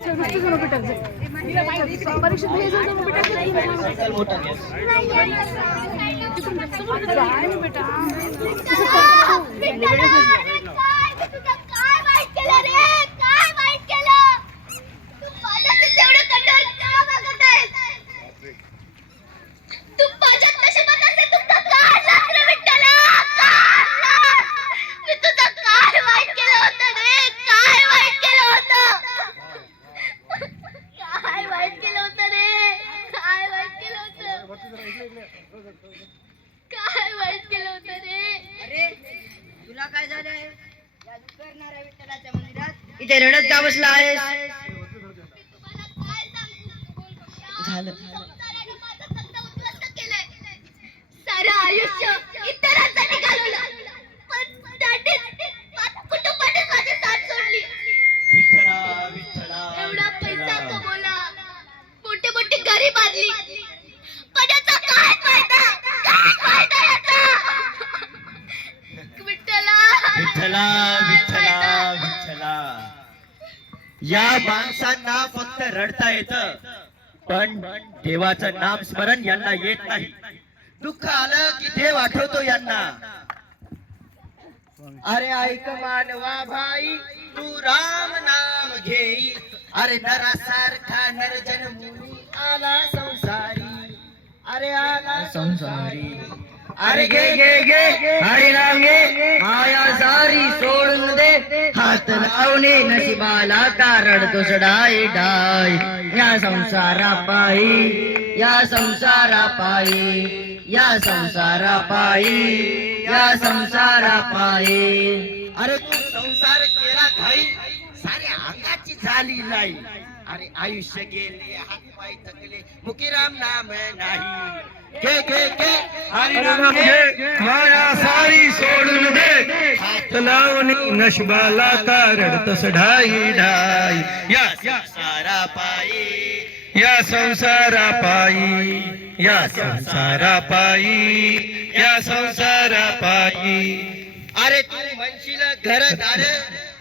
काय वाईट केलं होतं रे? अरे तुला काय झालंय? जादू करणाऱ्या विठ्ठलाच्या मंदिरात इथे रडत का बसला आहेस? झालं सारं आयुष्य इतरांसाठी घालवलं, पण कुटुंबाने माझी साथ सोडली. एवढा पैसा कमवला, मोठी मोठी घरी बांधली, पण याचा काय फायदा? काय फायदा याचा? विठ्ठला, विठ्ठला विठ्ठला विठ्ठला. या माणसांना फक्त रडता येतं, पण देवाचं नाम स्मरण यांना येत नाही. दुःख आलं की देव आठवतो यांना. अरे ऐक मानवा भाई, तू राम नाम घेई. अरे नरासारखा नरजन मुनी आला संसारी. अरे आला संसारी. अरे गे गे गे हरी नाम घे, माया सारी सोडून दे. हात लावणे नशिबाला का रडतोस डाय डाय. या संसारा पायी, या संसारा पायी, या संसारा पायी, या संसारा पायी. अरे तू संसार केला घाई, साऱ्या अंगाची झाली लाई. अरे आयुष्य गेले, हात पाय थकले, मुखीराम नाम नाही. घे घे घे हरी नाम घे, माया सारी सोडून दे. हात लावून नशिबाला का रडतस ढाई ढाई. या संसारा पायी, या संसारा पायी, या संसारा पायी, या संसारा पायी. अरे तू म्हणशील घरदार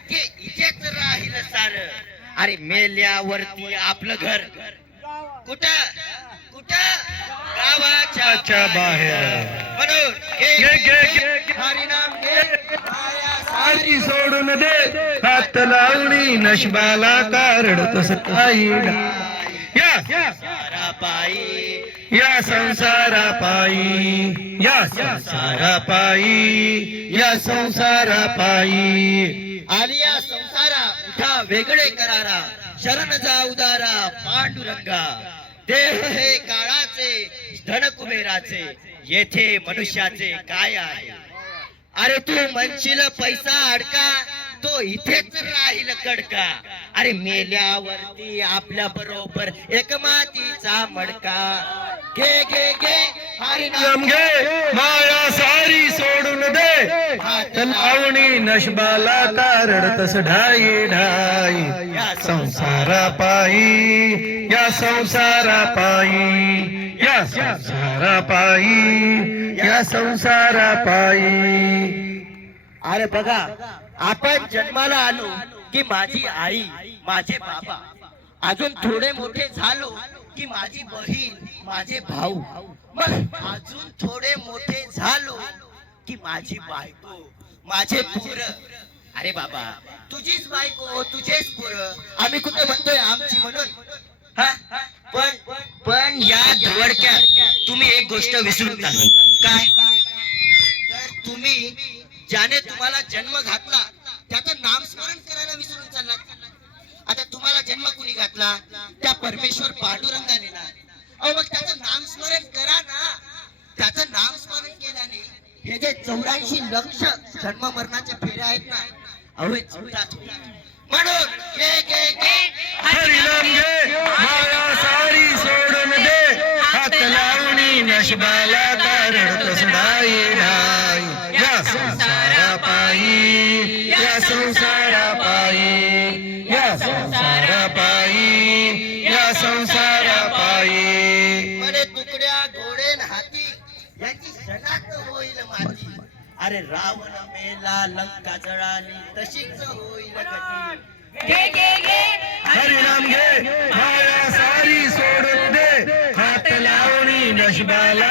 की इथेच राहील सार. अरे मेल्यावरती आपलं घर कुठं कुठं? गावाच्या बाहेर. म्हणून घे घे घे हरिनाम घे, माया सारी सोडून दे. हात लावणी नशिबाला का रडतस ढाई ढाई. या संसारा पायी, या संसारा पायी, या संसारा पायी, या संसारा पायी. आणि या संसारा उठा वेगळे करारा. शरण जा उदारा पांडुरंगा. देह हे काळाचे, धन कुबेराचे, येथे मनुष्याचे काय आहे? अरे तू म्हणशील पैसा अडका, तो इथेच राहील कडका. अरे मेल्यावरती आपल्या बरोबर एक मातीचा मडका. घे घे घे हरिनाम घे, माया सारी सोडून दे. हात लावणी नशिबाला का रडतस ढाई ढाई. या संसारा पायी, या संसारा पायी, या संसारा पायी, या संसारा पायी. अरे बघा, आपण जन्माला आलो की माझी आई, माझे बाबा. अजून थोडे मोठे झालो की माझी बहीण, माझे भाऊ. मग अजून थोडे मोठे झालो की माझी बायको, माझे पोर. अरे बाबा, तुझीच बायको, तुझेच पोर. आम्ही कुठे म्हणतोय आमची म्हणून? हा? पण या धवडक्यात तुम्ही एक गोष्ट विसरू नका. काय? तर तुम्ही ज्याने तुम्हाला जन्म घातला त्याचं नामस्मरण करायला विसरून चाललात. आता तुम्हाला जन्म कुणी घातला? त्या परमेश्वर पांडुरंगाने ना. अहो मग त्याचं नामस्मरण करा ना. त्याचं नामस्मरण केल्याने हे जे 84 लक्ष जन्म मरणाच्या फेऱ्या आहेत ना, अहो हे जुळतात. म्हणून घे घे घे हरिनाम घे, माया सारी सोडून दे. हात लावणी नशिबाला का रडतस ढाई ढाई. या संसारा पायी, या संसारा पायी, या संसारा पायी, या संसारा पायी. म्हणे तुकड्या घोडे न हाती यांची शनात होईल माती. अरे रावण मेला, लंका जळाली, तशीच होईल गती. हरिनाम घे, नशबाला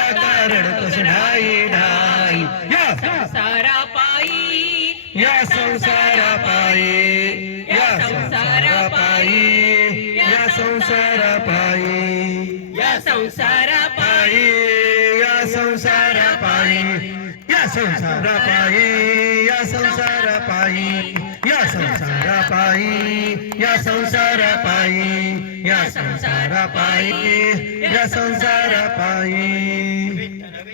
रडतस ढाई ढाई या संसारा पायी या संसारा पायी या संसारा पायी या संसारा पायी या संसारा पायी या संसारा पायी या संसारा पायी या संसारा पायी या संसारा पायी या संसारा पायी या संसारा पायी या संसारा पायी